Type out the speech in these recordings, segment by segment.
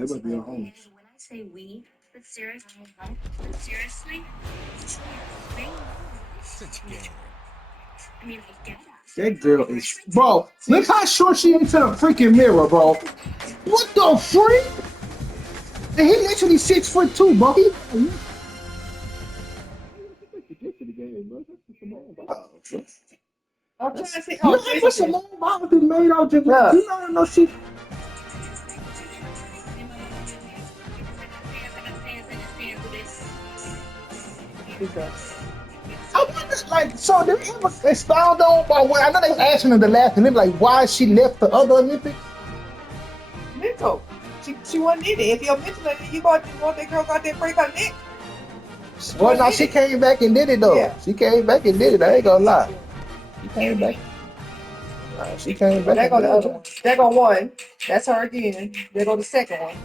They must be on home. When I say we, but seriously, they know Such game. I mean, I get That girl is bro. Look how short she into the freaking mirror, bro. What the freak? And he literally 6'2", bro. I'm trying to see. You Oh, know how much Jason. Simone Biles is made out just Yeah. you know she I wonder, like, so they ever expound on why I know they were asking her the last and they were like why she left the other Olympics? Mental. She wasn't in it. If you're mental, you want that girl got that break her neck. Well, now she came back and did it though. Yeah. She came back and did it. I ain't gonna lie. She came back. She came back. There And go the did other it. one. There go one. That's her again. There go the second one.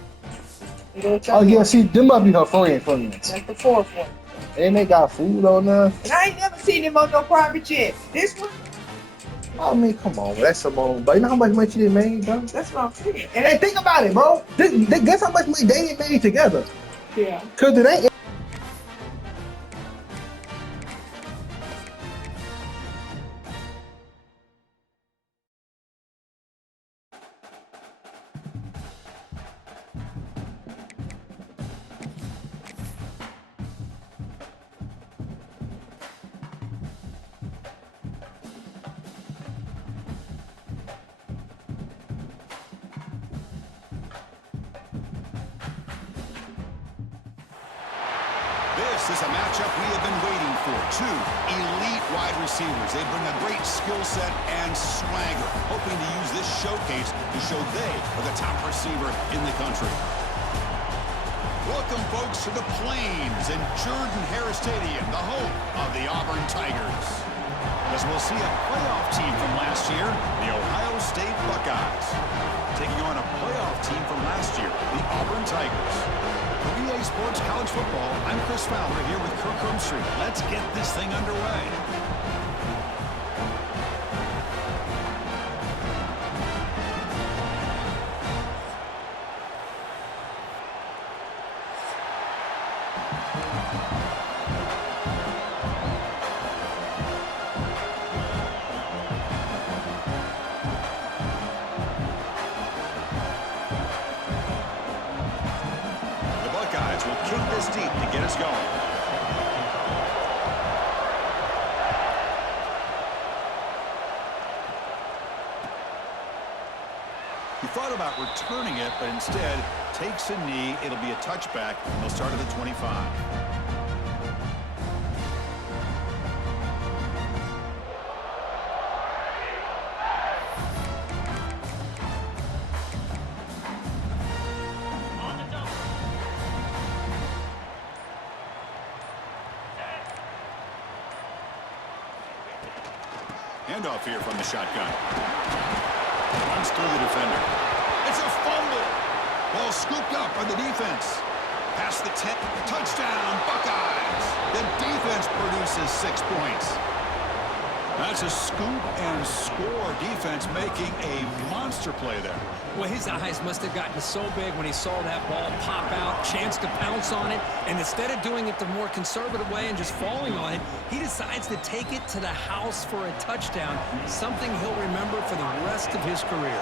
There go the third Oh yeah, one. see, them must be her friends. That's the fourth one. And they got food on there. And I ain't never seen him on no private jet. This one, I mean, come on, that's Simone. But you know how much money she done made, bro? that's what I'm saying. And then think about it, bro. Guess how much money they done made together? Yeah. Cause it ain't. This is a matchup we have been waiting for. Two elite wide receivers. They bring a great skill set and swagger, hoping to use this showcase to show they are the top receiver in the country. Welcome, folks, to the Plains and Jordan-Hare Stadium, the home of the Auburn Tigers. As we'll see a playoff team from last year, the Ohio State Buckeyes, taking on a playoff team from last year, the Auburn Tigers. For EA Sports College Football, I'm Chris Fowler here with Kirk Crumstreet. Let's get this thing underway. The Buckeyes will kick this deep to get us going. He thought about returning it, but instead takes a knee. It'll be a touchback. They'll start at the 25. Handoff here from the shotgun. Runs through the defender. It's a fumble. Ball scooped up by the defense. Past the 10. Touchdown, Buckeyes. The defense produces 6 points. That's a scoop and score defense making a monster play there. Well, his eyes must have gotten so big when he saw that ball pop out, chance to pounce on it, and instead of doing it the more conservative way and just falling on it, he decides to take it to the house for a touchdown, something he'll remember for the rest of his career.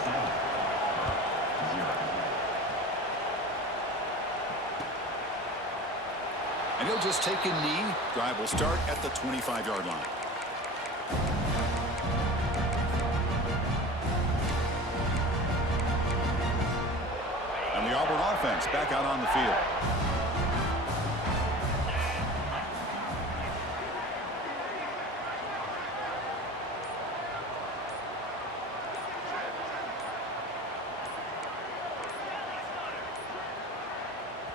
And he'll just take a knee. Drive will start at the 25-yard line. And the Auburn offense back out on the field.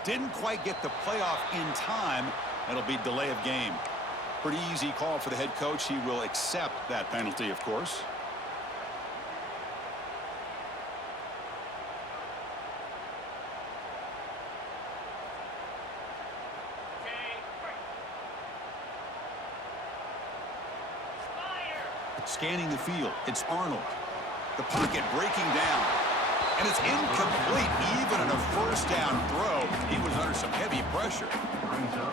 Didn't quite get the playoff in time. That'll be delay of game. Pretty easy call for the head coach. He will accept that penalty, of course. Scanning the field, it's Arnold. The pocket breaking down. And it's incomplete. Even on a first down throw, he was under some heavy pressure.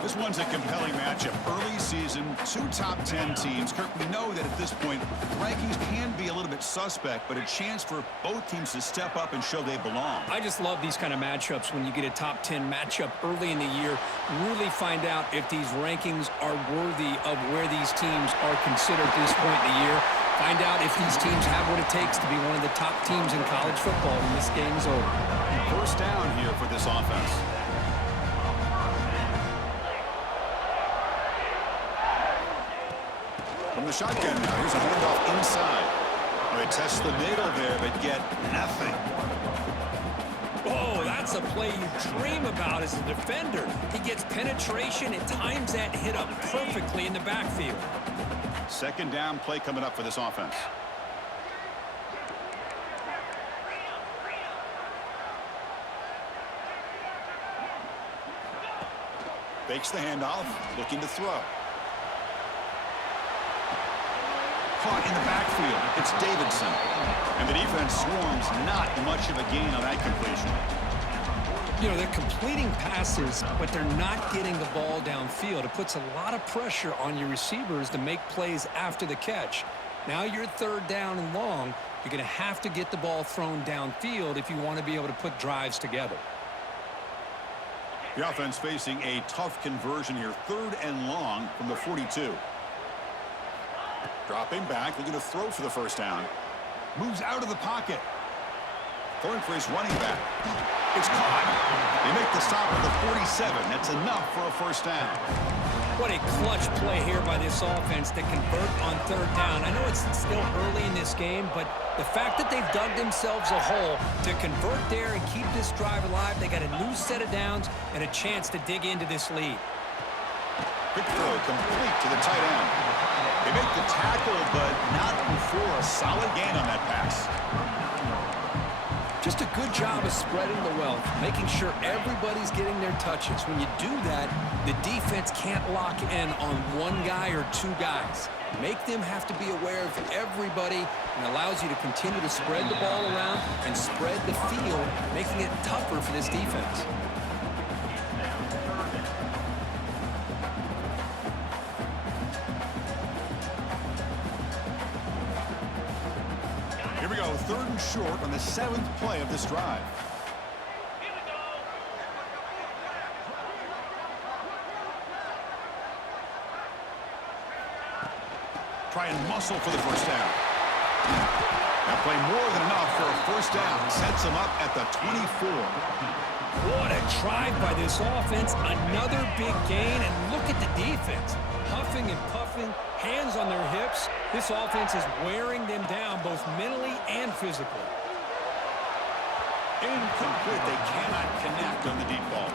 This one's a compelling matchup. Early season, 2 top 10 teams. Kirk, we know that at this point, rankings can be a little bit suspect, but a chance for both teams to step up and show they belong. I just love these kind of matchups when you get a top 10 matchup early in the year. Really find out if these rankings are worthy of where these teams are considered at this point in the year. Find out if these teams have what it takes to be one of the top teams in college football when this game is over. First down here for this offense. From the shotgun now, here's a handoff inside. They test the middle there, but get nothing. Oh, that's a play you dream about as a defender. He gets penetration and times that hit up perfectly in the backfield. Second down play coming up for this offense. Fakes the handoff, looking to throw. Caught in the backfield. It's Davidson. And the defense swarms, not much of a gain on that completion. You know, they're completing passes, but they're not getting the ball downfield. It puts a lot of pressure on your receivers to make plays after the catch. Now you're third down and long. You're going to have to get the ball thrown downfield if you want to be able to put drives together. The offense facing a tough conversion here. Third and long from the 42. Dropping back, looking to throw for the first down. Moves out of the pocket. Throwing for his running back. It's caught. They make the stop at the 47. That's enough for a first down. What a clutch play here by this offense to convert on third down. I know it's still early in this game, but the fact that they've dug themselves a hole to convert there and keep this drive alive, they got a new set of downs and a chance to dig into this lead. Quick throw complete to the tight end. They make the tackle, but not before a solid gain on that pass. Just a good job of spreading the wealth, making sure everybody's getting their touches. When you do that, the defense can't lock in on one guy or two guys. Make them have to be aware of everybody and allows you to continue to spread the ball around and spread the field, making it tougher for this defense. Here we go, third and short on the 7th play of this drive. Try and muscle for the first down. That play more than enough for a first down. Sets them up at the 24. What a drive by this offense. Another big gain, and look at the defense. Huffing and puffing, hands on their hips. This offense is wearing them down both mentally and physically. Incomplete. They cannot connect on the deep ball.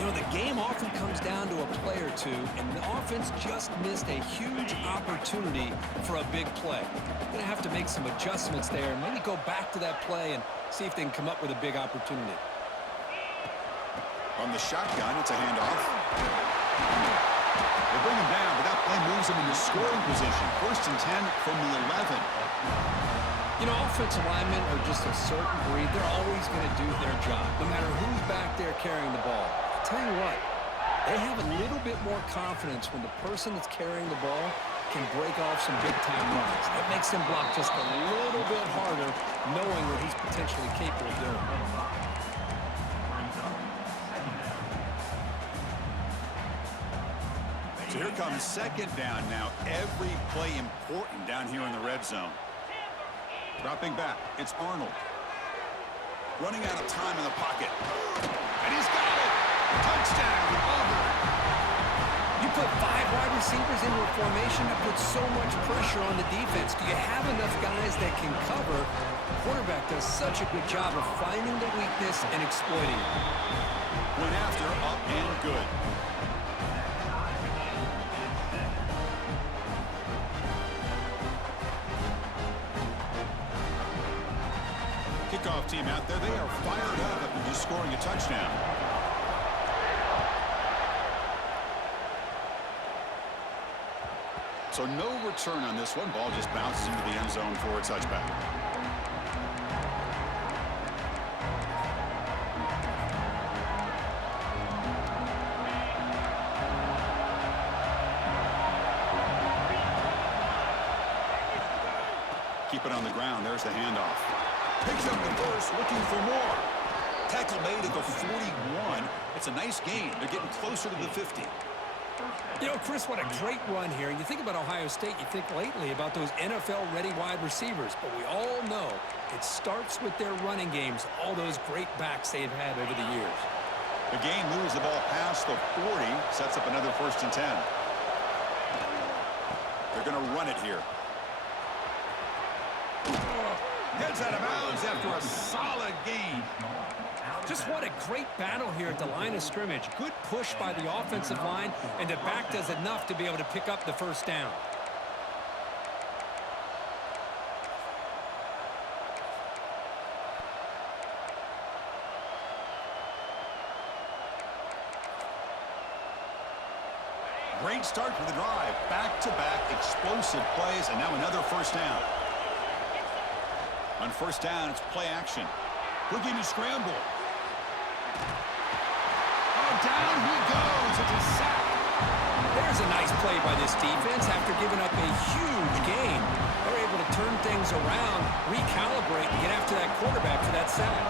You know, the game often comes down to a play or two, and the offense just missed a huge opportunity for a big play. They're going to have to make some adjustments there and maybe go back to that play and see if they can come up with a big opportunity. From the shotgun, it's a handoff. They bring him down, but that play moves him into scoring position. 1st and 10 from the 11. You know, offensive linemen are just a certain breed. They're always going to do their job, no matter who's back there carrying the ball. I'll tell you what, they have a little bit more confidence when the person that's carrying the ball can break off some big-time runs. That makes them block just a little bit harder, knowing what he's potentially capable of doing. So here comes second down now. Every play important down here in the red zone. Dropping back, it's Arnold. Running out of time in the pocket. And he's got it! Touchdown, Auburn! You put 5 wide receivers into a formation that puts so much pressure on the defense. Do you have enough guys that can cover? The quarterback does such a good job of finding the weakness and exploiting it. Went after, up and good. Kickoff team out there, they are fired up after just scoring a touchdown. So no return on this one. Ball just bounces into the end zone for a touchback. keep it on the ground. There's the handoff. Picks up the first, looking for more. Tackle made at the 41. It's a nice gain. They're getting closer to the 50. You know, Chris, what a great run here. And you think about Ohio State, you think lately about those NFL-ready wide receivers. But we all know it starts with their running games, all those great backs they've had over the years. The gain moves the ball past the 40, sets up another 1st and 10. They're going to run it here. Gets out of bounds after a solid gain. Just what a great battle here at the line of scrimmage. Good push by the offensive line, and the back does enough to be able to pick up the first down. Great start to the drive. Back-to-back explosive plays, and now another 1st down. On 1st down, it's play action. Looking to scramble. Oh, down he goes. It's a sack. There's a nice play by this defense after giving up a huge gain. They're able to turn things around, recalibrate, and get after that quarterback for that sack.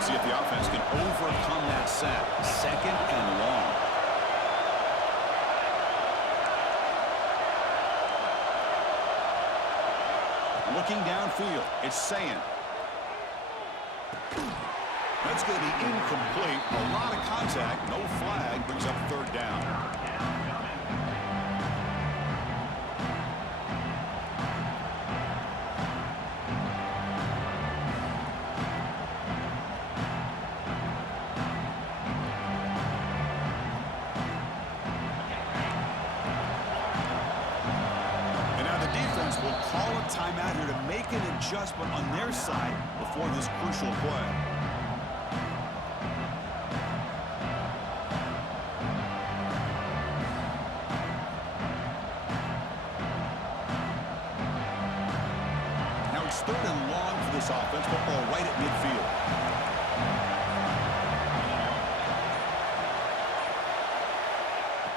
See if the offense can overcome that sack. 2nd and long. Looking downfield, it's Sayin. That's going to be incomplete. A lot of contact, no flag, brings up 3rd down. Will call a timeout here to make an adjustment on their side before this crucial play. Now it's 3rd and long for this offense. Football right at midfield.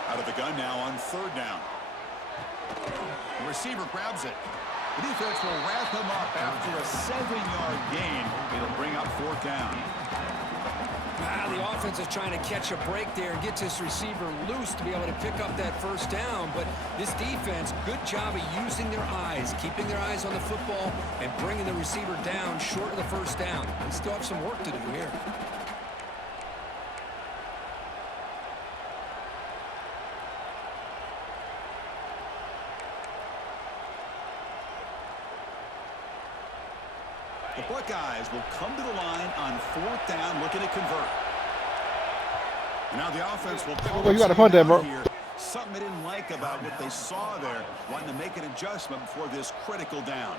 Out of the gun now on 3rd down. The receiver grabs it. The defense will wrap him up after a 7-yard gain. It'll bring up 4th down. The offense is trying to catch a break there and get this receiver loose to be able to pick up that 1st down. But this defense, good job of using their eyes, keeping their eyes on the football, and bringing the receiver down short of the 1st down. They still have some work to do here. The Buckeyes will come to the line on 4th down, looking to convert. And now the offense will call you got to punt that, bro. here. Something they didn't like about what they saw there, wanting to make an adjustment before this critical down.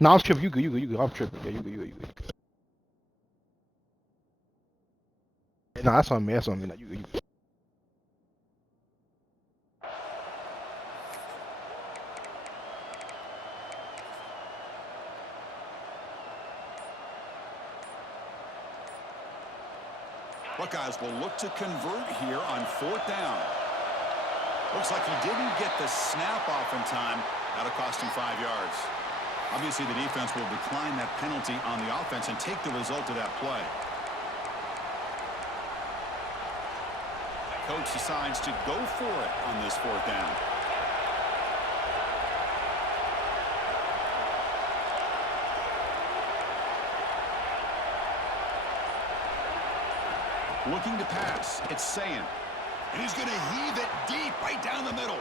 No, I'm tripping. You good. I'm tripping. Yeah, you good. No, that's on me. No, you good. Buckeyes will look to convert here on 4th down. Looks like he didn't get the snap off in time. That'll cost him 5 yards. Obviously, the defense will decline that penalty on the offense and take the result of that play. Coach decides to go for it on this 4th down. Looking to pass. It's Sayin. And he's going to heave it deep right down the middle.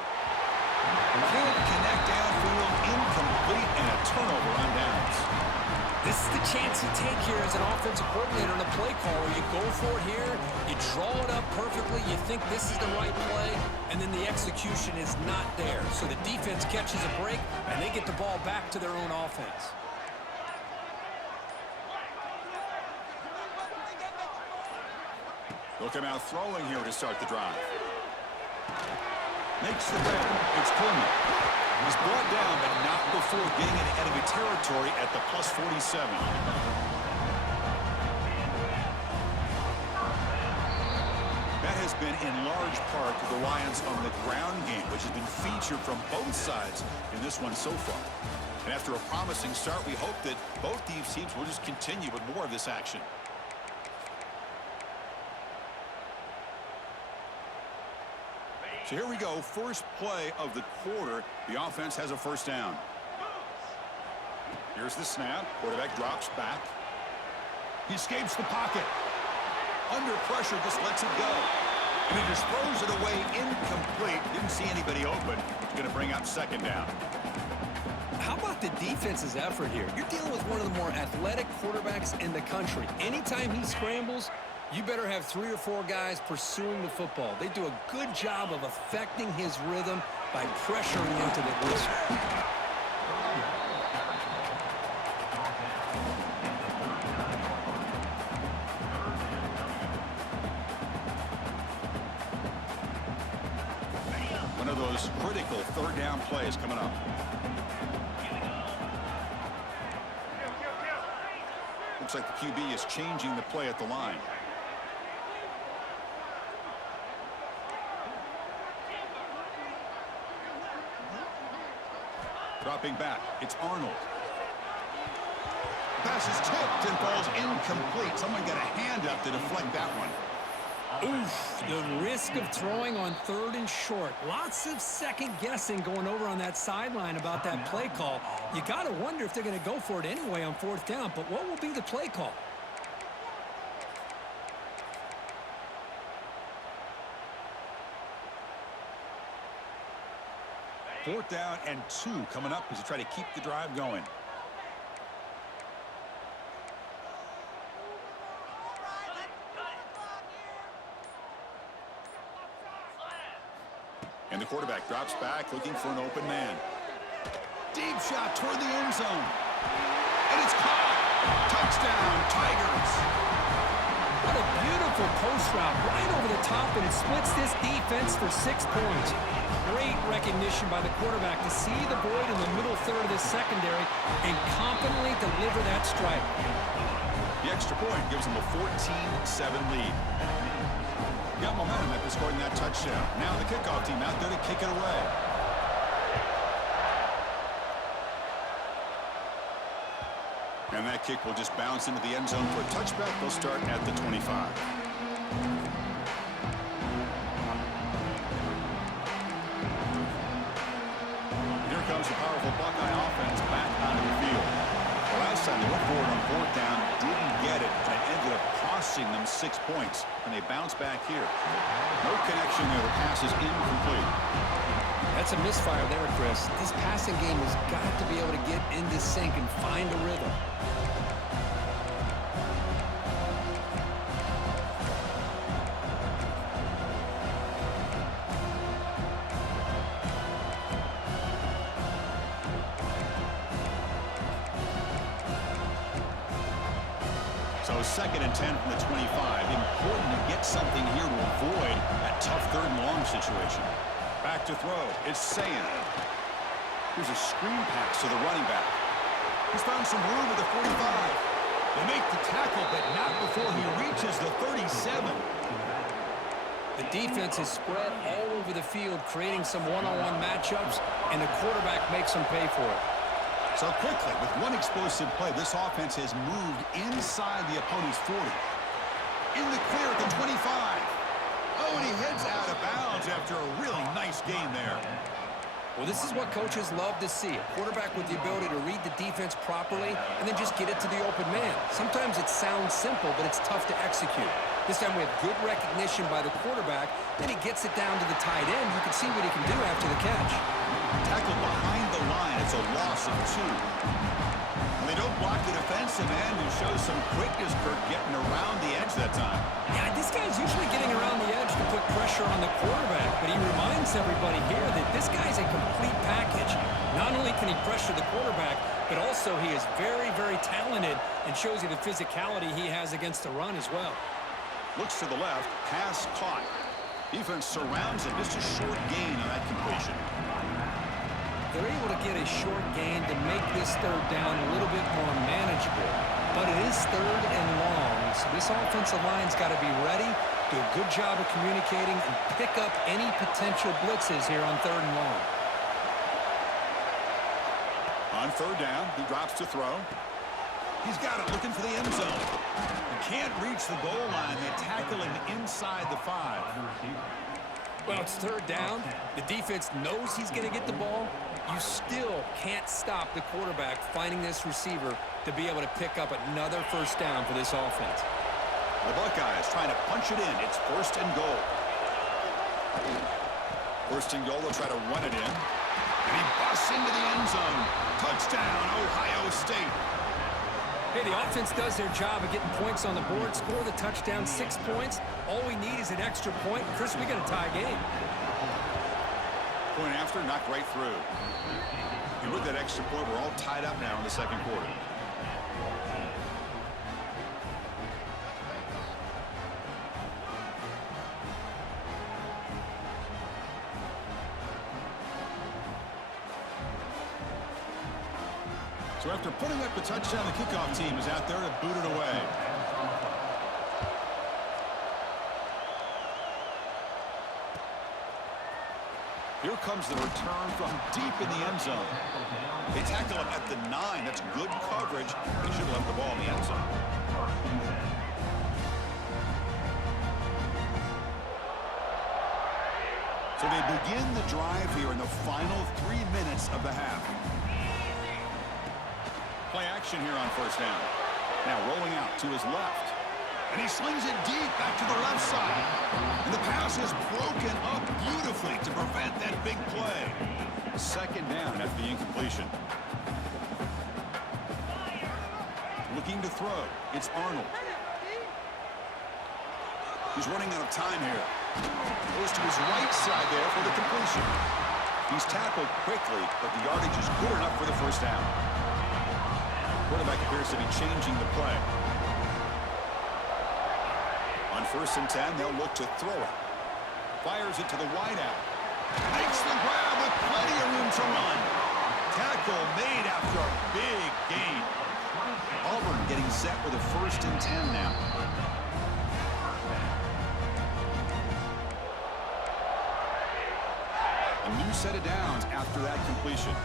Can't connect downfield, incomplete, and a turnover on downs. This is the chance you take here as an offensive coordinator and a play caller. You go for it here, you draw it up perfectly, you think this is the right play, and then the execution is not there. So the defense catches a break, and they get the ball back to their own offense. Look him out throwing here to start the drive. Makes the grab. It's Coleman. He's brought down, but not before getting into enemy territory at the plus 47. That has been in large part the reliance on the ground game, which has been featured from both sides in this one so far. And after a promising start, we hope that both these teams will just continue with more of this action. So here we go, first play of the quarter. The offense has a first down. Here's the snap. Quarterback drops back. He escapes the pocket. Under pressure, just lets it go. And he just throws it away incomplete. Didn't see anybody open. It's going to bring up second down. How about the defense's effort here? You're dealing with one of the more athletic quarterbacks in the country. Anytime he scrambles, you better have 3 or 4 guys pursuing the football. They do a good job of affecting his rhythm by pressuring him to the whistle. One of those critical third down plays coming up. Looks like the QB is changing the play at the line. Dropping back, it's Arnold. Pass is tipped and falls incomplete. Someone got a hand up to deflect that one. Oof, the risk of throwing on 3rd and short. Lots of second guessing going over on that sideline about that play call. You got to wonder if they're going to go for it anyway on 4th down, but what will be the play call? Fourth down and 2 coming up as they try to keep the drive going. And the quarterback drops back looking for an open man. Deep shot toward the end zone. And it's caught. Touchdown, Tigers. What a beautiful post route right over the top, and it splits this defense for 6 points. Great recognition by the quarterback to see the void in the middle third of this secondary and confidently deliver that strike. The extra point gives them a 14-7 lead. Got momentum after scoring that touchdown. Now the kickoff team out there to kick it away. And that kick will just bounce into the end zone for a touchback. They'll start at the 25. Here comes the powerful Buckeye offense back onto the field. The last time they went forward on 4th down, didn't get it, and it ended up costing them 6 points. And they bounce back here. No connection there. The pass is incomplete. That's a misfire there, Chris. This passing game has got to be able to get into sync and find a rhythm. So 2nd and 10 from the 25. Important to get something here to avoid that tough 3rd and long situation. Back to throw. It's Sayan. Here's a screen pass to the running back. He's found some room at the 45. They make the tackle, but not before he reaches the 37. The defense is spread all over the field, creating some one-on-one matchups, and the quarterback makes them pay for it. So quickly, with one explosive play, this offense has moved inside the opponent's 40. In the clear at the 25. Oh, and he heads out of bounds after a really nice game there. Well, this is what coaches love to see. A quarterback with the ability to read the defense properly and then just get it to the open man. Sometimes it sounds simple, but it's tough to execute. This time we have good recognition by the quarterback. Then he gets it down to the tight end. You can see what he can do after the catch. Tackled behind the line. It's a loss of 2. And they don't block the defensive end, who shows some quickness, Kirk, getting around the edge that time. Yeah, this guy's usually getting around the edge to put pressure on the quarterback, but he reminds everybody here that this guy's a complete package. Not only can he pressure the quarterback, but also he is very, very talented and shows you the physicality he has against the run as well. Looks to the left, pass caught. Defense surrounds him, just a short gain on that completion. They're able to get a short gain to make this third down a little bit more manageable. But it is third and long, so this offensive line's got to be ready, do a good job of communicating, and pick up any potential blitzes here on third and long. On third down, he drops to throw. He's got it, looking for the end zone. He can't reach the goal line. They tackle him inside the 5. Well, it's third down. The defense knows he's going to get the ball. You still can't stop the quarterback finding this receiver to be able to pick up another first down for this offense. The Buckeyes trying to punch it in. It's first and goal. First and goal, they'll try to run it in. And he busts into the end zone. Touchdown, Ohio State. Hey, the offense does their job of getting points on the board, score the touchdown, 6 points. All we need is an extra point. Chris, we got a tie game. Point after, knocked right through. And with that extra point, we're all tied up now in the second quarter. So after putting up the touchdown, the kickoff team is out there to boot it away. Here comes the return from deep in the end zone. They tackle him at the 9. That's good coverage. They should have left the ball in the end zone. So they begin the drive here in the final 3 minutes of the half. Play action here on first down. Now rolling out to his left. And he slings it deep back to the left side. And the pass is broken up beautifully to prevent that big play. Second down after the incompletion. Looking to throw. It's Arnold. He's running out of time here. Goes to his right side there for the completion. He's tackled quickly, but the yardage is good enough for the first down. Quarterback appears to be changing the play. On first and 10, they'll look to throw it. Fires it to the wideout. Makes the grab with plenty of room to run. Tackle made after a big gain. Auburn getting set with a first and 10 now. A new set of downs after that completion.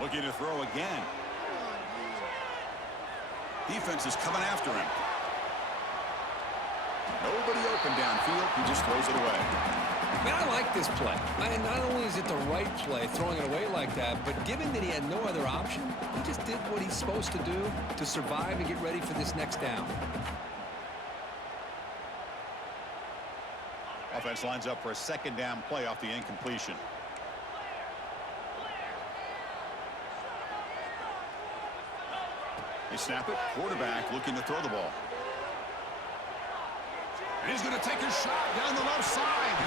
Looking to throw again. Defense is coming after him. Nobody open downfield. He just throws it away. Man, I like this play. Not only is it the right play, throwing it away like that, but given that he had no other option, he just did what he's supposed to do to survive and get ready for this next down. Offense lines up for a second down play off the incompletion. They snap it. Quarterback looking to throw the ball. And he's going to take a shot down the left side.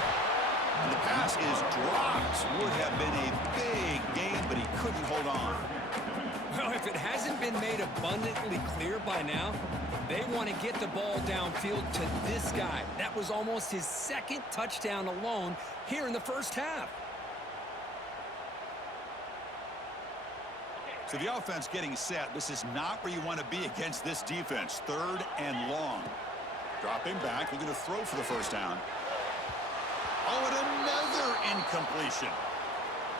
And the pass is dropped. Would have been a big gain, but he couldn't hold on. Well, if it hasn't been made abundantly clear by now, they want to get the ball downfield to this guy. That was almost his second touchdown alone here in the first half. So the offense getting set. This is not where you want to be against this defense. Third and long. Dropping back, looking to throw for the first down. Oh, and another incompletion.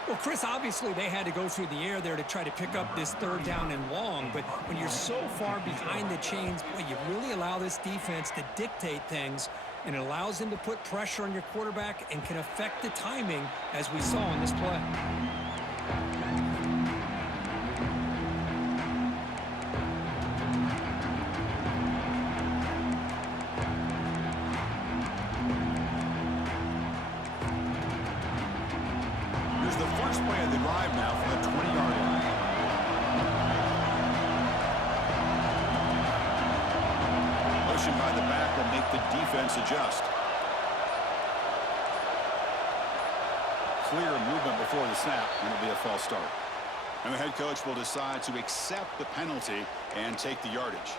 Well, Chris, obviously they had to go through the air there to try to pick up this third down and long, but when you're so far behind the chains, boy, you really allow this defense to dictate things, and it allows them to put pressure on your quarterback and can affect the timing, as we saw in this play. of the drive now from the 20-yard line. Motion by the back will make the defense adjust. Clear movement before the snap, and it'll be a false start. And the head coach will decide to accept the penalty and take the yardage.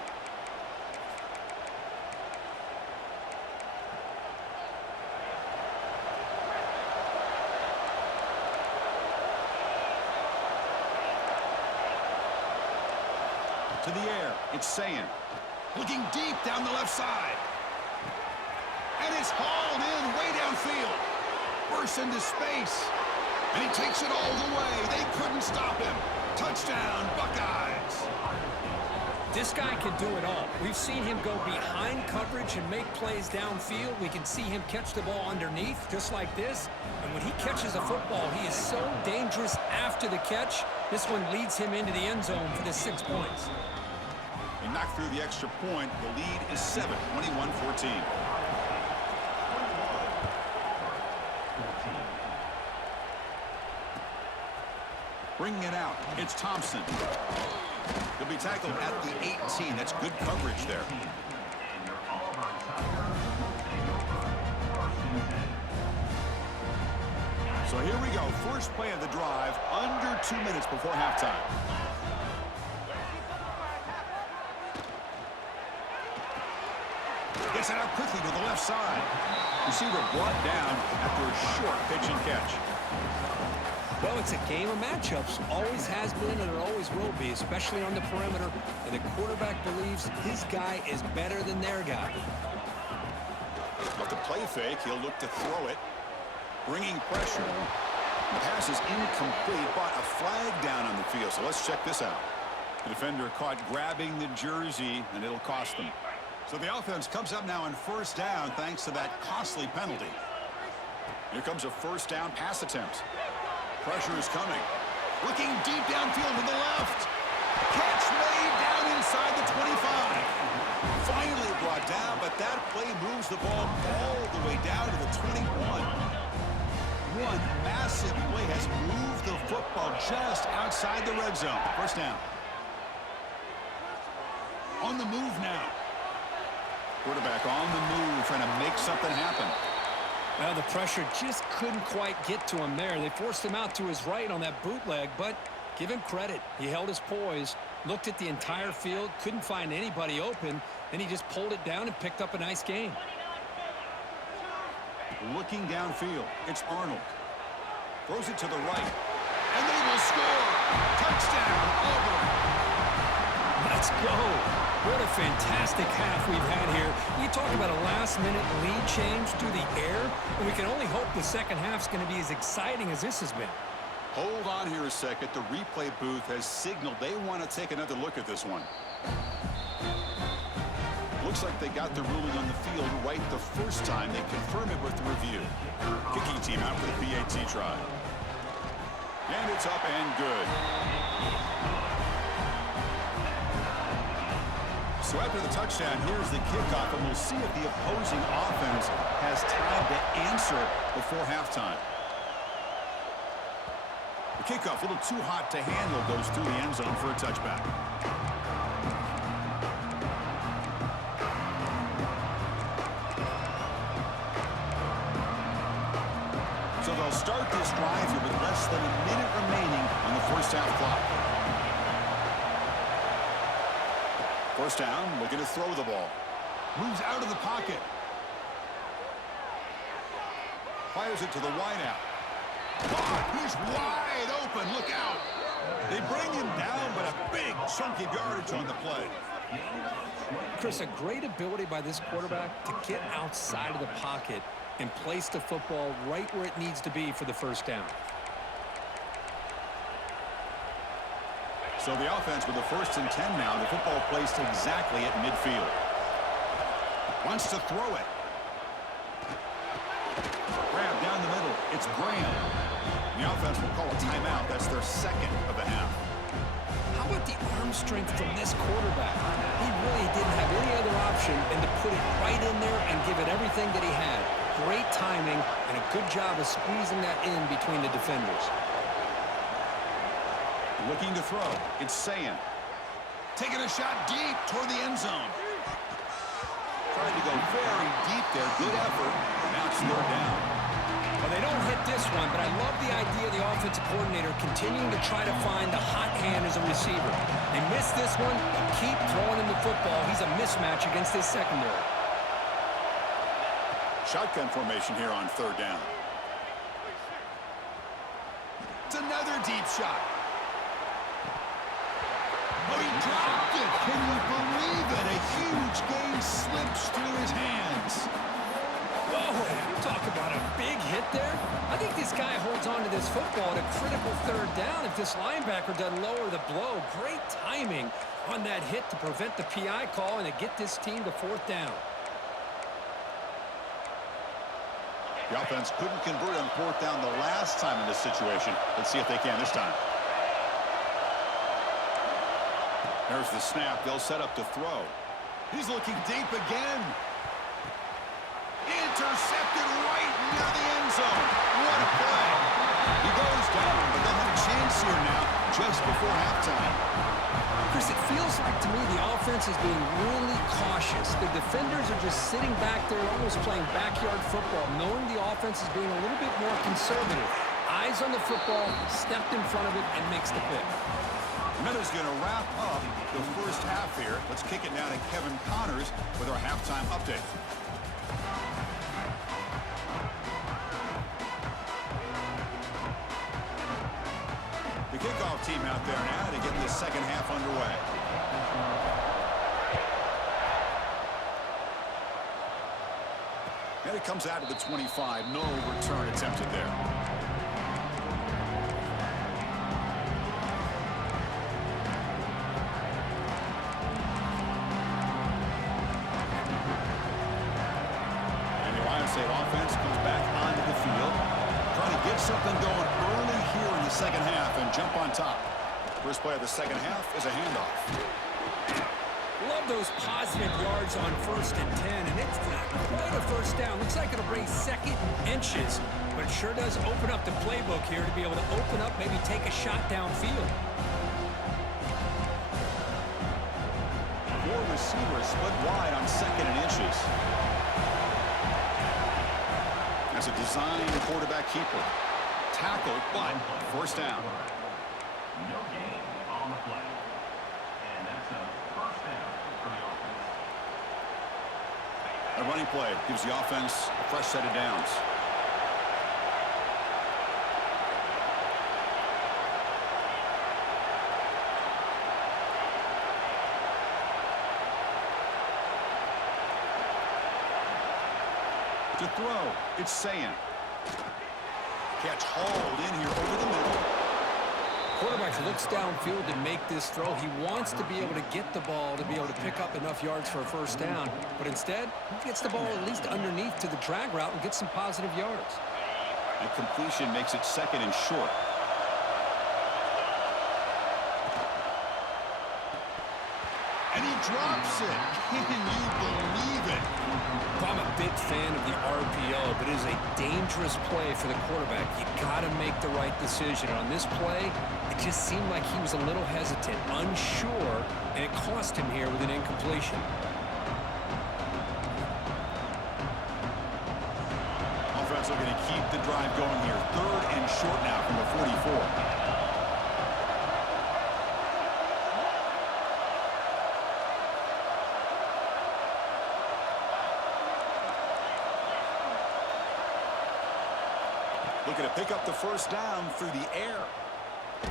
To the air, it's Sayan. Looking deep down the left side. And it's hauled in way downfield. Bursts into space. And he takes it all the way. They couldn't stop him. Touchdown, Buckeyes. This guy can do it all. We've seen him go behind coverage and make plays downfield. We can see him catch the ball underneath, just like this. And when he catches a football, he is so dangerous after the catch. This one leads him into the end zone for the 6 points. He knocked through the extra point. The lead is 7, 21-14. Bringing it out, it's Thompson. He'll be tackled at the 18. That's good coverage there. So here we go. First play of the drive, under 2 minutes before halftime. Gets it out quickly to the left side. Receiver brought down after a short pitch and catch. Well, it's a game of matchups. Always has been and it always will be, especially on the perimeter. And the quarterback believes his guy is better than their guy. Off the play fake, he'll look to throw it. Bringing pressure. The pass is incomplete, but a flag down on the field. So let's check this out. The defender caught grabbing the jersey, and it'll cost them. So the offense comes up now on first down thanks to that costly penalty. Here comes a first down pass attempt. Pressure is coming. Looking deep downfield to the left. Catch made down inside the 25. Finally brought down, but that play moves the ball all the way down to the 21. One massive play has moved the football just outside the red zone. First down. On the move now. Quarterback on the move, trying to make something happen. Well, the pressure just couldn't quite get to him there. They forced him out to his right on that bootleg, but give him credit. He held his poise, looked at the entire field, couldn't find anybody open, then he just pulled it down and picked up a nice gain. Looking downfield, it's Arnold. Throws it to the right, and they will score. Touchdown, Auburn. Let's go. What a fantastic half we've had here. You talk about a last-minute lead change through the air, and we can only hope the second half's going to be as exciting as this has been. Hold on here a second. The replay booth has signaled they want to take another look at this one. Looks like they got the ruling on the field right the first time. They confirm it with the review. Kicking team out for the PAT try. And it's up and good. So after the touchdown, here's the kickoff, and we'll see if the opposing offense has time to answer before halftime. The kickoff, a little too hot to handle, goes through the end zone for a touchback. So they'll start this drive here with less than a minute remaining on the first half clock. First down, looking to throw the ball. Moves out of the pocket. Fires it to the wideout. Oh, he's wide open. Look out. They bring him down, but a big chunk of yardage on the play. Chris, a great ability by this quarterback to get outside of the pocket and place the football right where it needs to be for the first down. So the offense with the 1st and 10 now. The football placed exactly at midfield. Wants to throw it. Grab down the middle. It's Graham. The offense will call a timeout. That's their second of the half. How about the arm strength from this quarterback? He really didn't have any other option than to put it right in there and give it everything that he had. Great timing and a good job of squeezing that in between the defenders. Looking to throw. It's Sayan. Taking a shot deep toward the end zone. Trying to go very deep there. Good effort. Now it's 3rd down. Well, they don't hit this one, but I love the idea of the offensive coordinator continuing to try to find the hot hand as a receiver. They missed this one, but keep throwing him the football. He's a mismatch against this secondary. Shotgun formation here on 3rd down. It's another deep shot. Oh, he dropped it. Can you believe it? A huge game slips through his hands. Whoa, talk about a big hit there. I think this guy holds on to this football at a critical 3rd down if this linebacker doesn't lower the blow. Great timing on that hit to prevent the PI call and to get this team to 4th down. The offense couldn't convert on 4th down the last time in this situation. Let's see if they can this time. There's the snap. They'll set up to throw. He's looking deep again. Intercepted right near the end zone. What a play. He goes down, but they'll have a chance here now just before halftime. Chris, it feels like to me the offense is being really cautious. The defenders are just sitting back there almost playing backyard football, knowing the offense is being a little bit more conservative. Eyes on the football, stepped in front of it, and makes the pick. Meta's going to wrap up the first half here. Let's kick it now to Kevin Connors with our halftime update. The kickoff team out there now to get the second half underway. And it comes out to the 25. No return attempted there. State offense comes back onto the field, trying to get something going early here in the second half and jump on top. First play of the second half is a handoff. Love those positive yards on 1st and 10, and it's not quite a 1st down. Looks like it'll bring 2nd inches, but it sure does open up the playbook here to be able to open up, maybe take a shot downfield. 4 receivers split wide on 2nd and inches. That's a designed quarterback keeper. Tackle, but 1st down. No gain on the play. And that's a 1st down for the offense. A running play gives the offense a fresh set of downs. To throw, it's Sayan. Catch hauled in here over the middle. Quarterback looks downfield to make this throw. He wants to be able to get the ball to be able to pick up enough yards for a 1st down, but instead, he gets the ball at least underneath to the drag route and gets some positive yards. And completion makes it 2nd and short. And he drops it. Can you believe it? I'm a big fan of the RPO, but it is a dangerous play for the quarterback. You got to make the right decision. On this play, it just seemed like he was a little hesitant, unsure, and it cost him here with an incompletion. Offense looking to keep the drive going here. 3rd and short now from the 44. Looking to pick up the 1st down through the air.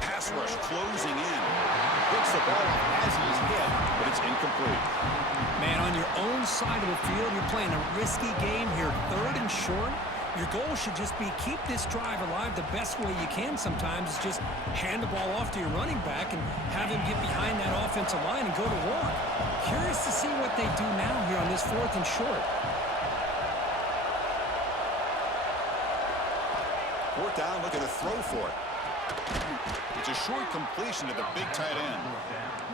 Pass rush closing in. Gets the ball as he's hit, but it's incomplete. Man, on your own side of the field, you're playing a risky game here, 3rd and short. Your goal should just be keep this drive alive the best way you can sometimes is just hand the ball off to your running back and have him get behind that offensive line and go to work. Curious to see what they do now here on this 4th and short. 4th down, looking to throw for it. It's a short completion to the big tight end.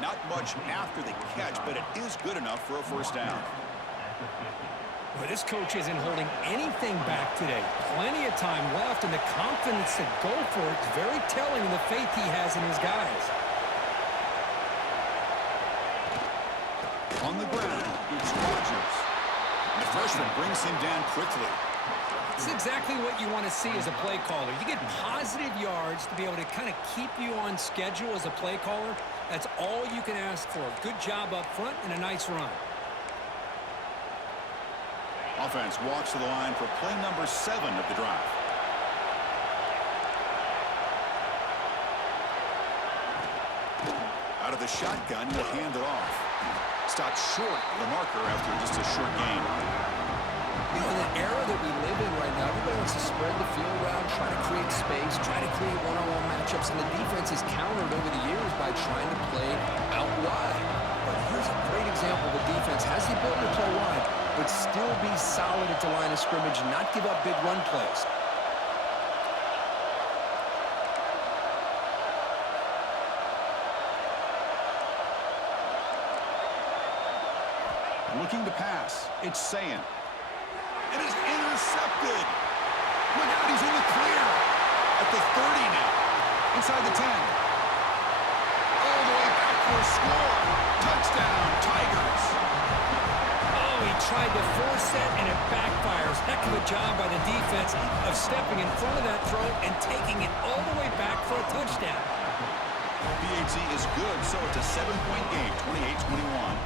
Not much after the catch, but it is good enough for a 1st down. Well, this coach isn't holding anything back today. Plenty of time left, and the confidence to go for it is very telling of the faith he has in his guys. On the ground, it's Rodgers. And the freshman brings him down quickly. This is exactly what you want to see as a play caller. You get positive yards to be able to kind of keep you on schedule as a play caller. That's all you can ask for. Good job up front and a nice run. Offense walks to the line for play number 7 of the drive. Out of the shotgun, will hand it off. Stopped short of the marker after just a short gain. You know, in the era that we live in right now, everybody wants to spread the field around, try to create space, try to create one-on-one matchups, and the defense is countered over the years by trying to play out wide. But here's a great example of a defense has the ability to play wide, but still be solid at the line of scrimmage and not give up big run plays. Looking to pass. It's Sayin. And he's intercepted. Look out, he's in the clear. At the 30 now. Inside the 10. All the way back for a score. Touchdown, Tigers. Oh, he tried to force that, and it backfires. Heck of a job by the defense of stepping in front of that throw and taking it all the way back for a touchdown. BAT is good, so it's a 7-point game, 28-21.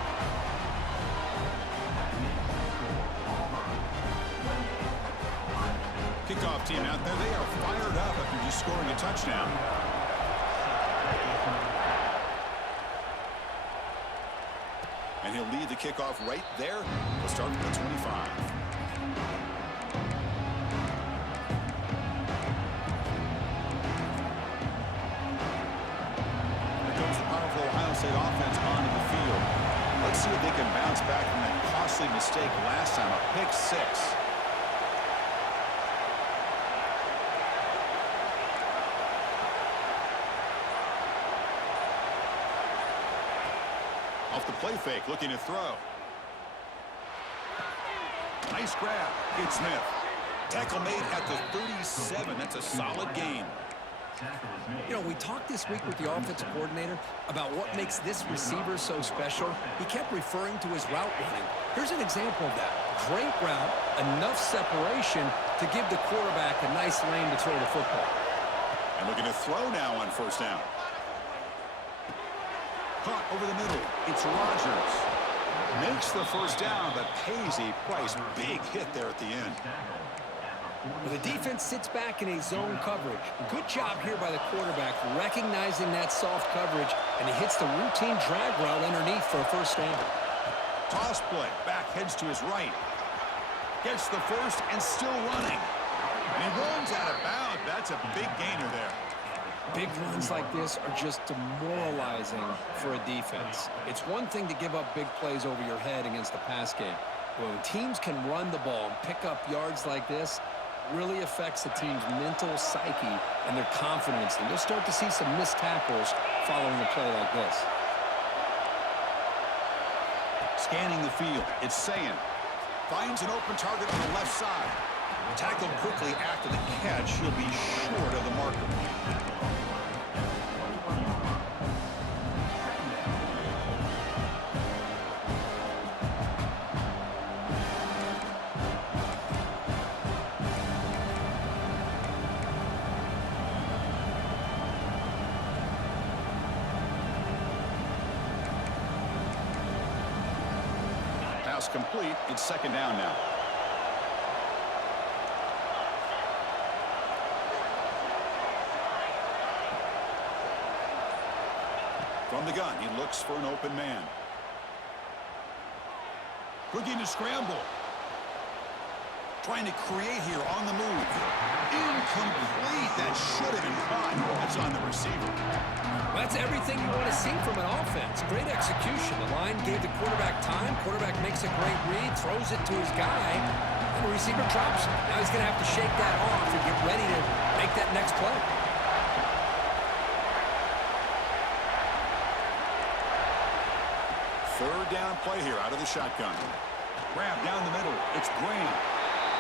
Kickoff team out there, they are fired up after just scoring a touchdown. And he'll lead the kickoff right there. We'll start at the 25. Here comes the powerful Ohio State offense onto the field. Let's see if they can bounce back from that costly mistake last time, a pick 6. Off the play fake, looking to throw. Nice grab. It's Smith. Tackle made at the 37. That's a solid gain. You know, we talked this week with the offensive coordinator about what makes this receiver so special. He kept referring to his route running. Here's an example of that. Great route, enough separation to give the quarterback a nice lane to throw the football. And looking to throw now on first down. Caught over the middle. It's Rodgers. Makes the first down, but pays a price. Big hit there at the end. Well, the defense sits back in a zone coverage. Good job here by the quarterback, recognizing that soft coverage, and he hits the routine drag route underneath for a first down. Toss play. Back heads to his right. Gets the first and still running. And he runs out of bounds. That's a big gainer there. Big runs like this are just demoralizing for a defense. It's one thing to give up big plays over your head against the pass game. But when teams can run the ball and pick up yards like this, really affects the team's mental psyche and their confidence. And you'll start to see some missed tackles following a play like this. Scanning the field, it's Sayin. Finds an open target on the left side. Tackled quickly after the catch. He'll be short of the marker. Pass complete. It's second down now. From the gun, he looks for an open man. Looking to scramble. Trying to create here on the move. Incomplete. That should have been caught. That's on the receiver. Well, that's everything you want to see from an offense. Great execution. The line gave the quarterback time. Quarterback makes a great read, throws it to his guy, and the receiver drops it. Now he's going to have to shake that off and get ready to make that next play. Third down play here out of the shotgun. Grab down the middle. It's Green.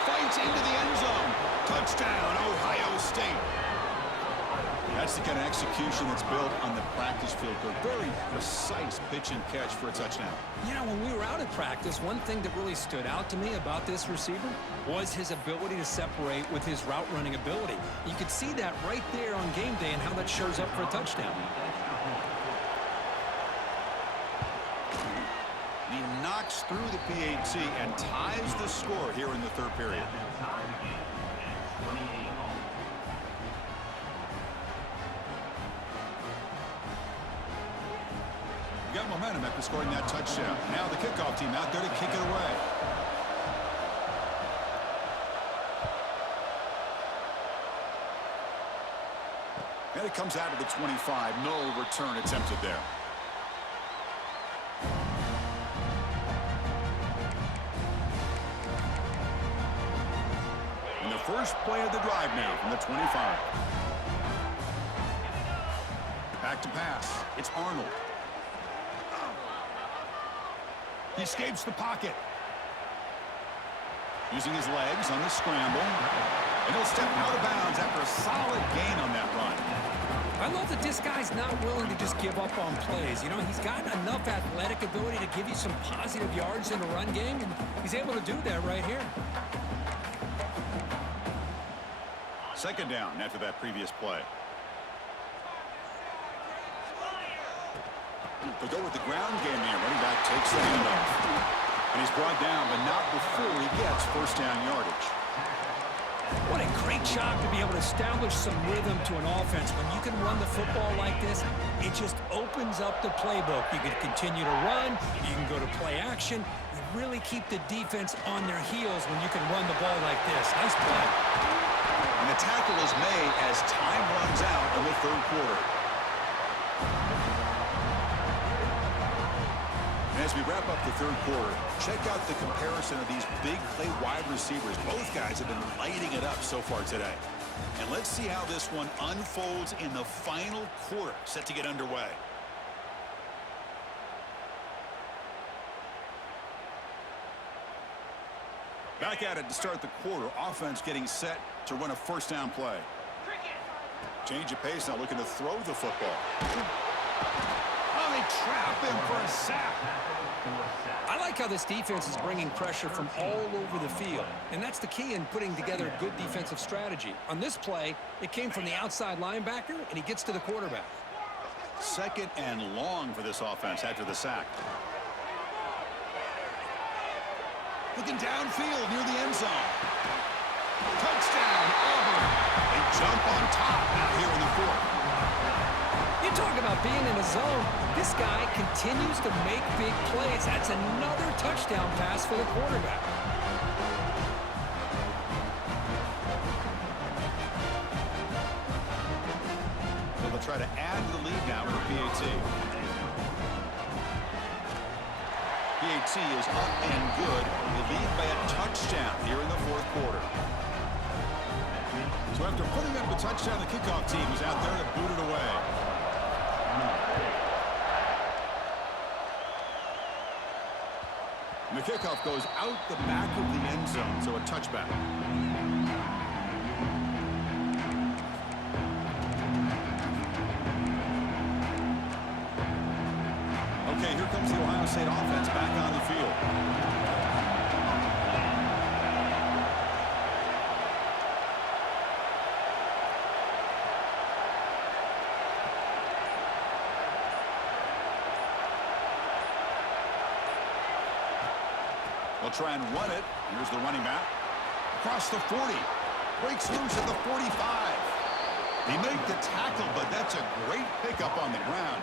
Fights into the end zone. Touchdown, Ohio State. That's the kind of execution that's built on the practice field. A very precise pitch and catch for a touchdown. You know, when we were out at practice, one thing that really stood out to me about this receiver was his ability to separate with his route running ability. You could see that right there on game day and how that shows up for a touchdown. He knocks through the PAT and ties the score here in the third period. Got momentum after scoring that touchdown. Now the kickoff team out there to kick it away. And it comes out of the 25. No return attempted there. And the first play of the drive now from the 25. Back to pass. It's Arnold. He escapes the pocket. Using his legs on the scramble. And he'll step out of bounds after a solid gain on that run. I love that this guy's not willing to just give up on plays. You know, he's got enough athletic ability to give you some positive yards in the run game, and he's able to do that right here. Second down after that previous play. They'll go with the ground game here. Running back takes the handoff. And he's brought down, but not before he gets first down yardage. What a great job to be able to establish some rhythm to an offense. When you can run the football like this, it just opens up the playbook. You can continue to run. You can go to play action. You really keep the defense on their heels when you can run the ball like this. Nice play. And the tackle is made as time runs out in the third quarter. As we wrap up the third quarter, check out the comparison of these big play wide receivers. Both guys have been lighting it up so far today. And let's see how this one unfolds in the final quarter, set to get underway. Back at it to start the quarter. Offense getting set to run a first down play. Change of pace now, looking to throw the football. Oh, they trap him for a sack. I like how this defense is bringing pressure from all over the field, and that's the key in putting together a good defensive strategy. On this play, it came from the outside linebacker, and he gets to the quarterback. Second and long for this offense after the sack. Looking downfield near the end zone. Touchdown, Auburn. They jump on top now here in the fourth. You talk about being in a zone. This guy continues to make big plays. That's another touchdown pass for the quarterback. So they'll try to add to the lead now with the PAT. PAT is up and good. They lead by a touchdown here in the fourth quarter. So after putting up a touchdown, the kickoff team is out there to boot it away. And the kickoff goes out the back of the end zone, so a touchback. Okay, here comes the Ohio State offense back on the field. They'll try and run it. Here's the running back. Across the 40. Breaks loose at the 45. They make the tackle, but that's a great pickup on the ground.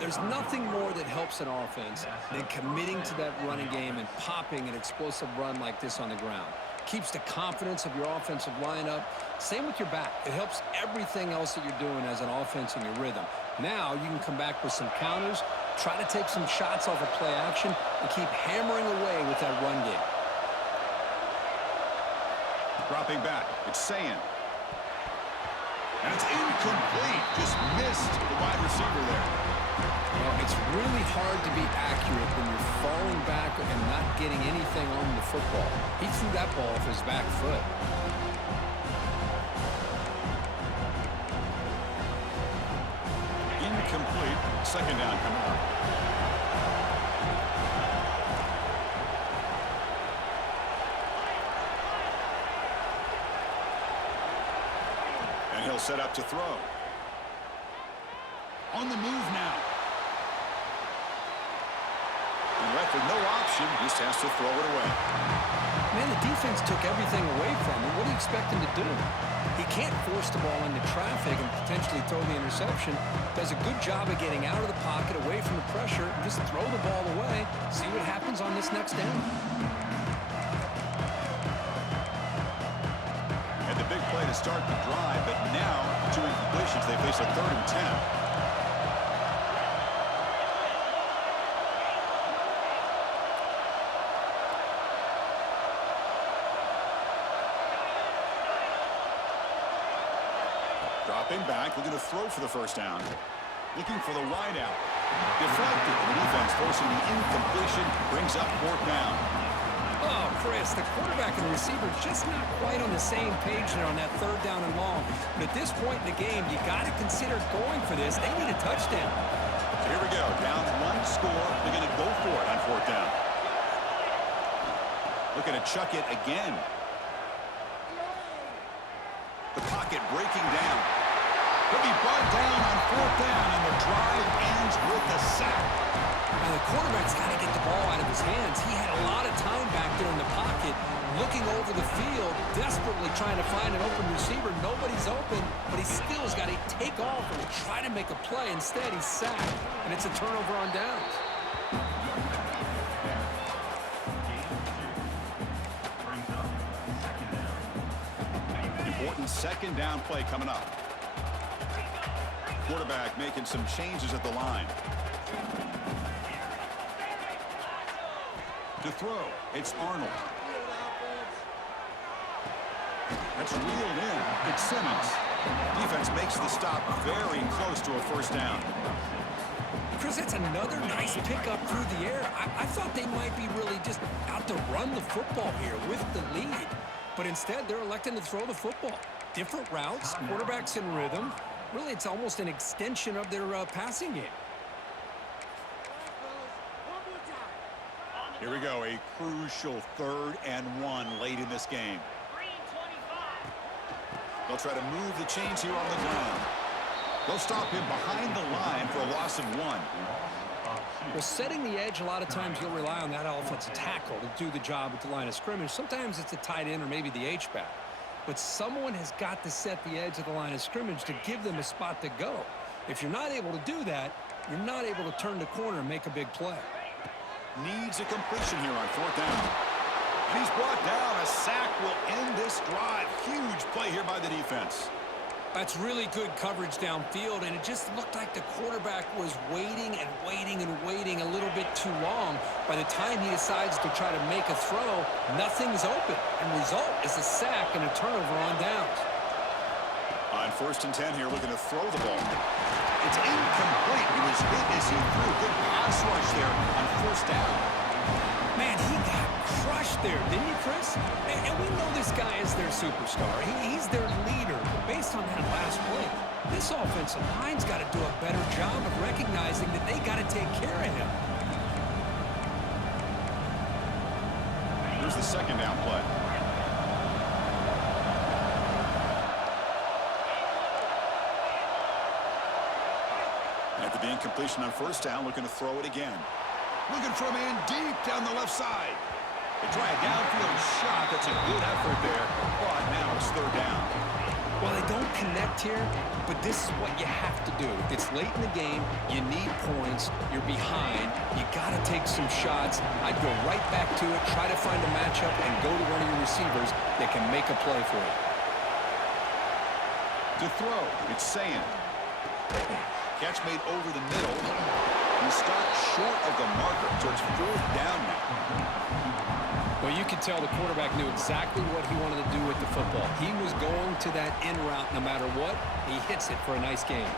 There's nothing more that helps an offense than committing to that running game and popping an explosive run like this on the ground. Keeps the confidence of your offensive lineup. Same with your back. It helps everything else that you're doing as an offense in your rhythm. Now you can come back with some counters, try to take some shots off of play action, and keep hammering away with that run game. Dropping back, it's Sayin. And it's incomplete. Just missed the wide receiver there. Well, it's really hard to be accurate when you're falling back and not getting anything on the football. He threw that ball off his back foot. Incomplete. Second down coming up. And he'll set up to throw. On the move now. And left with no option, just has to throw it away. Man, the defense took everything away from him. What do you expect him to do? He can't force the ball into traffic and potentially throw the interception. Does a good job of getting out of the pocket, away from the pressure, and just throw the ball away. See what happens on this next down. And the big play to start the drive, but now, 2 incompletions, they face a 3rd and 10. Dropping back, looking to throw for the first down. Looking for the wide out. Deflected. The defense forcing the incompletion. Brings up 4th down. Oh, Chris, the quarterback and the receiver just not quite on the same page there on that 3rd down and long. But at this point in the game, you got to consider going for this. They need a touchdown. So here we go. Down 1 score. They're going to go for it on 4th down. Looking to chuck it again. The pocket breaking down. He'll be brought down on 4th down, and the drive ends with a sack. Now, the quarterback's got to get the ball out of his hands. He had a lot of time back there in the pocket, looking over the field, desperately trying to find an open receiver. Nobody's open, but he still has got to take off and try to make a play. Instead, he's sacked, and it's a turnover on downs. Important 2nd down play coming up. Quarterback making some changes at the line. To throw, it's Arnold. That's reeled in. It's Simmons. Defense makes the stop very close to a 1st down. Chris, that's another nice pickup through the air. I thought they might be really just out to run the football here with the lead. But instead, they're electing to throw the football. Different routes, quarterbacks in rhythm. Really, it's almost an extension of their passing game. Here we go, a crucial 3rd and 1 late in this game. They'll try to move the chains here on the ground. They'll stop him behind the line for a loss of 1. Well, setting the edge, a lot of times you'll rely on that offensive tackle to do the job at the line of scrimmage. Sometimes it's a tight end or maybe the H-back. But someone has got to set the edge of the line of scrimmage to give them a spot to go. If you're not able to do that, you're not able to turn the corner and make a big play. Needs a completion here on 4th down. And he's brought down. A sack will end this drive. Huge play here by the defense. That's really good coverage downfield, and it just looked like the quarterback was waiting and waiting and waiting a little bit too long. By the time he decides to try to make a throw, nothing's open, and result is a sack and a turnover on downs. On 1st and 10 here, looking to throw the ball. It's incomplete. He was hit as he threw. Good pass rush there on 1st down. Man, he got crushed there, didn't he, Chris? And we know this guy is their superstar. He's their leader. But based on that last play, this offensive line's got to do a better job of recognizing that they got to take care of him. Here's the 2nd down play. After the incompletion on 1st down, looking to throw it again. Looking for a man deep down the left side. They try a downfield shot. That's a good effort there. But now it's 3rd down. Well, they don't connect here, but this is what you have to do. It's late in the game. You need points. You're behind. You got to take some shots. I'd go right back to it, try to find a matchup, and go to one of your receivers that can make a play for you. To throw, it's Sand. Catch made over the middle. He starts short of the marker, so it's 4th down now. Well, you could tell the quarterback knew exactly what he wanted to do with the football. He was going to that in route no matter what. He hits it for a nice game.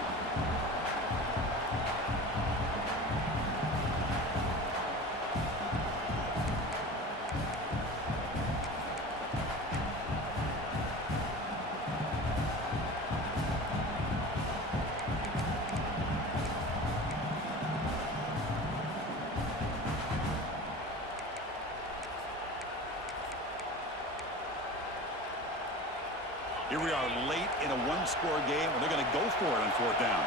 Here we are late in a one-score game, and they're going to go for it on 4th down.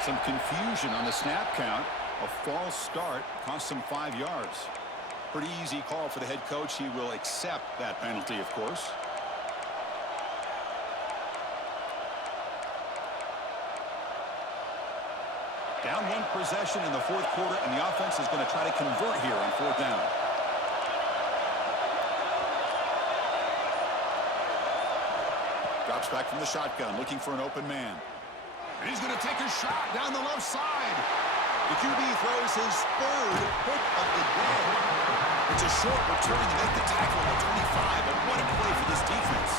Some confusion on the snap count. A false start cost them 5 yards. Pretty easy call for the head coach. He will accept that penalty, of course. Down 1 possession in the 4th quarter, and the offense is going to try to convert here on 4th down. Drops back from the shotgun, looking for an open man. And he's going to take a shot down the left side. The QB throws his 3rd hit of the day. It's a short return to make the tackle at 25, but what a play for this defense.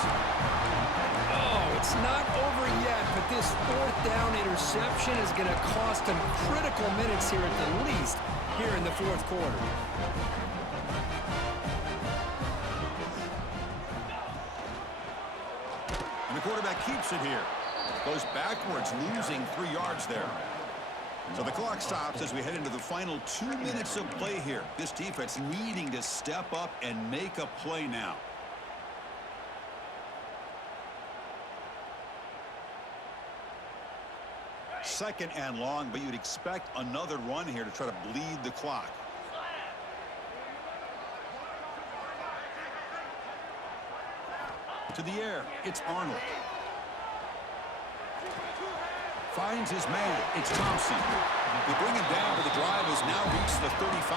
Oh, it's not over yet, but this 4th down interception is going to cost them critical minutes here at the least here in the 4th quarter. And the quarterback keeps it here. Goes backwards, losing 3 yards there. So the clock stops as we head into the final 2 minutes of play here. This defense needing to step up and make a play now. Second and long, but you'd expect another run here to try to bleed the clock. To the air, it's Arnold. Finds his man. It's Thompson. They bring him down, but the drive has now reached the 35.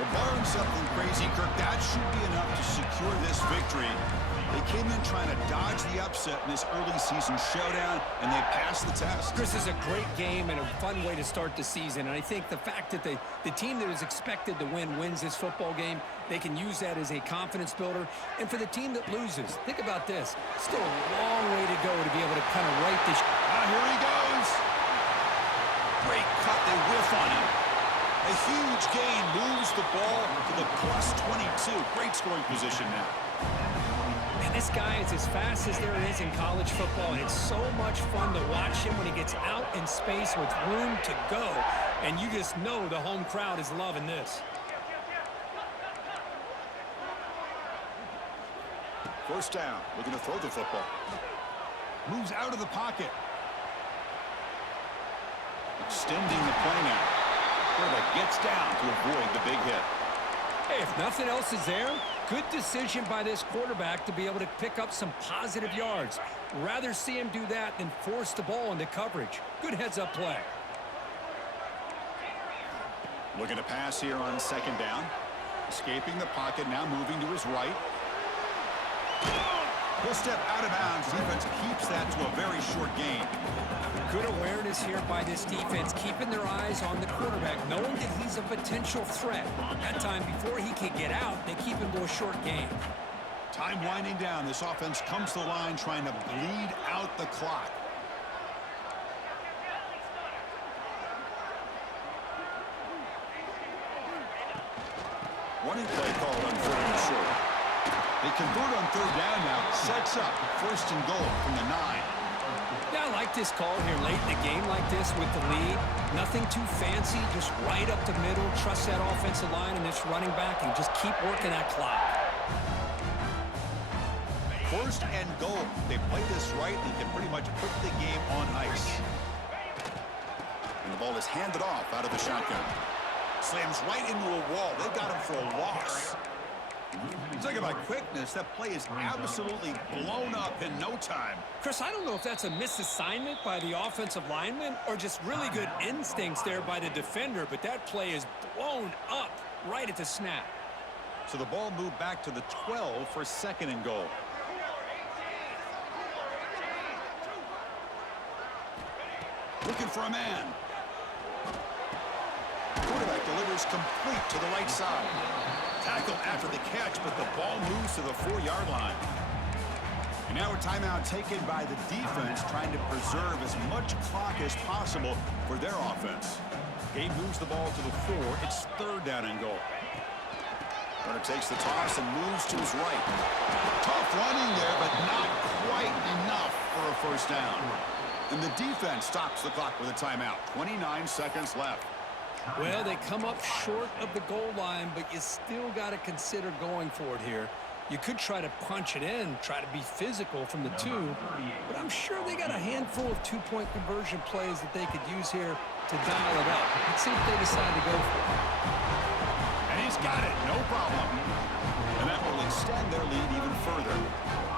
But barring something crazy, Kirk, that should be enough to secure this victory. They came in trying to dodge the upset in this early season showdown, and they passed the test. Chris, is a great game and a fun way to start the season. And I think the fact that the team that is expected to win wins this football game, they can use that as a confidence builder. And for the team that loses, think about this. Still a long way to go to be able to kind of right this. Here he goes. Great cut. They whiff on him. A huge gain moves the ball to the plus 22. Great scoring position now. Man, this guy is as fast as there is in college football, and it's so much fun to watch him when he gets out in space with room to go. And you just know the home crowd is loving this. First down. Looking to throw the football. Moves out of the pocket. Extending the play now. Quarterback gets down to avoid the big hit. Hey, if nothing else is there, good decision by this quarterback to be able to pick up some positive yards. Rather see him do that than force the ball into coverage. Good heads-up play. Looking to pass here on 2nd down. Escaping the pocket, now moving to his right. He'll step out of bounds. Defense keeps that to a very short gain. Good awareness here by this defense, keeping their eyes on the quarterback, knowing that he's a potential threat. That time before he can get out, they keep him to a short gain. Time winding down. This offense comes to the line trying to bleed out the clock. Running play called on 4th and short. They convert on 3rd down now. Sets up 1st and goal from the 9. Yeah, I like this call here late in the game like this with the lead. Nothing too fancy, just right up the middle. Trust that offensive line and this running back and just keep working that clock. 1st and goal. They play this right, they can pretty much put the game on ice. And the ball is handed off out of the shotgun. Slams right into a wall. They got him for a loss. Talk about quickness. That play is absolutely blown up in no time. Chris, I don't know if that's a misassignment by the offensive lineman or just really good instincts there by the defender, but that play is blown up right at the snap. So the ball moved back to the 12 for 2nd and goal. Looking for a man. Quarterback delivers complete to the right side. Tackle after the catch, but the ball moves to the 4-yard line. And now a timeout taken by the defense, trying to preserve as much clock as possible for their offense. Gabe moves the ball to the 4. It's 3rd down and goal. Runner takes the toss and moves to his right. Tough running there, but not quite enough for a 1st down. And the defense stops the clock with a timeout. 29 seconds left. Well, they come up short of the goal line, but you still got to consider going for it here. You could try to punch it in, try to be physical from the two, but I'm sure they got a handful of two-point conversion plays that they could use here to dial it up. Let's see if they decide to go for it. And he's got it, no problem. And that will extend their lead even further.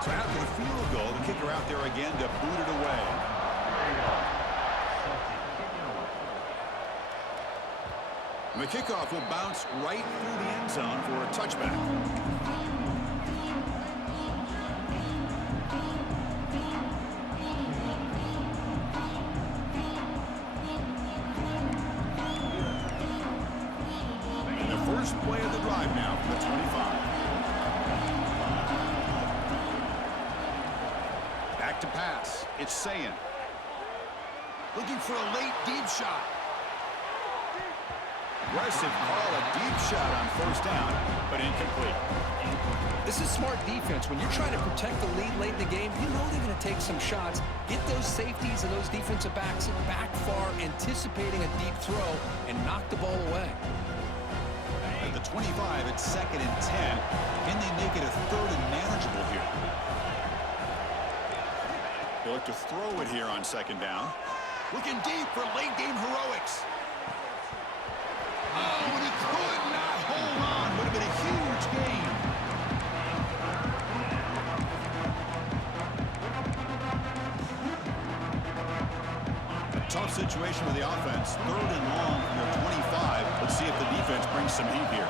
So after the field goal, the kicker out there again to boot it away. And the kickoff will bounce right through the end zone for a touchback. First play of the drive now from the 25. Back to pass. It's Sayin. Looking for a late deep shot. Aggressive call, a deep shot on first down, but incomplete. This is smart defense. When you're trying to protect the lead late in the game, you know they're going to take some shots. Get those safeties and those defensive backs back far, anticipating a deep throw, and knock the ball away. At the 25, it's 2nd and 10. Can they make it a 3rd and manageable here? They look to throw it here on 2nd down. Looking deep for late game heroics. Oh, and he could not hold on. Would have been a huge gain. A tough situation with the offense. 3rd and long from their 25. Let's see if the defense brings some heat here.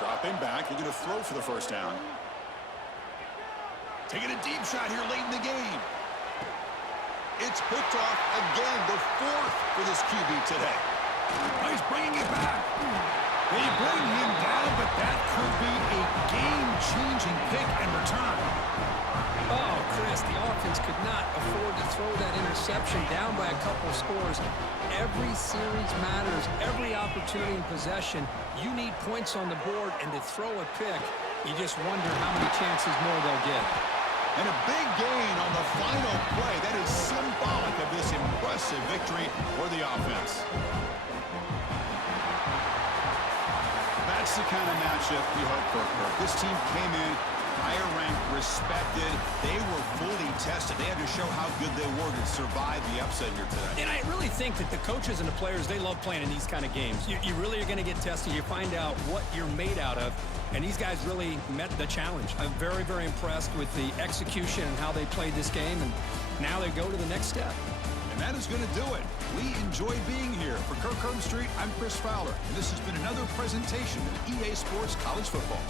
Dropping back. They're going to throw for the first down. Taking a deep shot here late in the game. It's picked off again, the 4th for this QB today. Oh, he's bringing it back. They bring him down, but that could be a game-changing pick and return. Oh, Chris, the offense could not afford to throw that interception down by a couple of scores. Every series matters. Every opportunity in possession, you need points on the board, and to throw a pick, you just wonder how many chances more they'll get. And a big gain on the final play. That is symbolic of this impressive victory for the offense. That's the kind of matchup we hope for, Kirk. This team came in higher ranked, respected. They were fully tested. They had to show how good they were to survive the upset here today. And I really think that the coaches and the players, they love playing in these kind of games. You really are going to get tested. You find out what you're made out of. And these guys really met the challenge. I'm very, very impressed with the execution and how they played this game. And now they go to the next step. And that is going to do it. We enjoy being here. For Kirk Herbstreit, I'm Chris Fowler. And this has been another presentation of EA Sports College Football.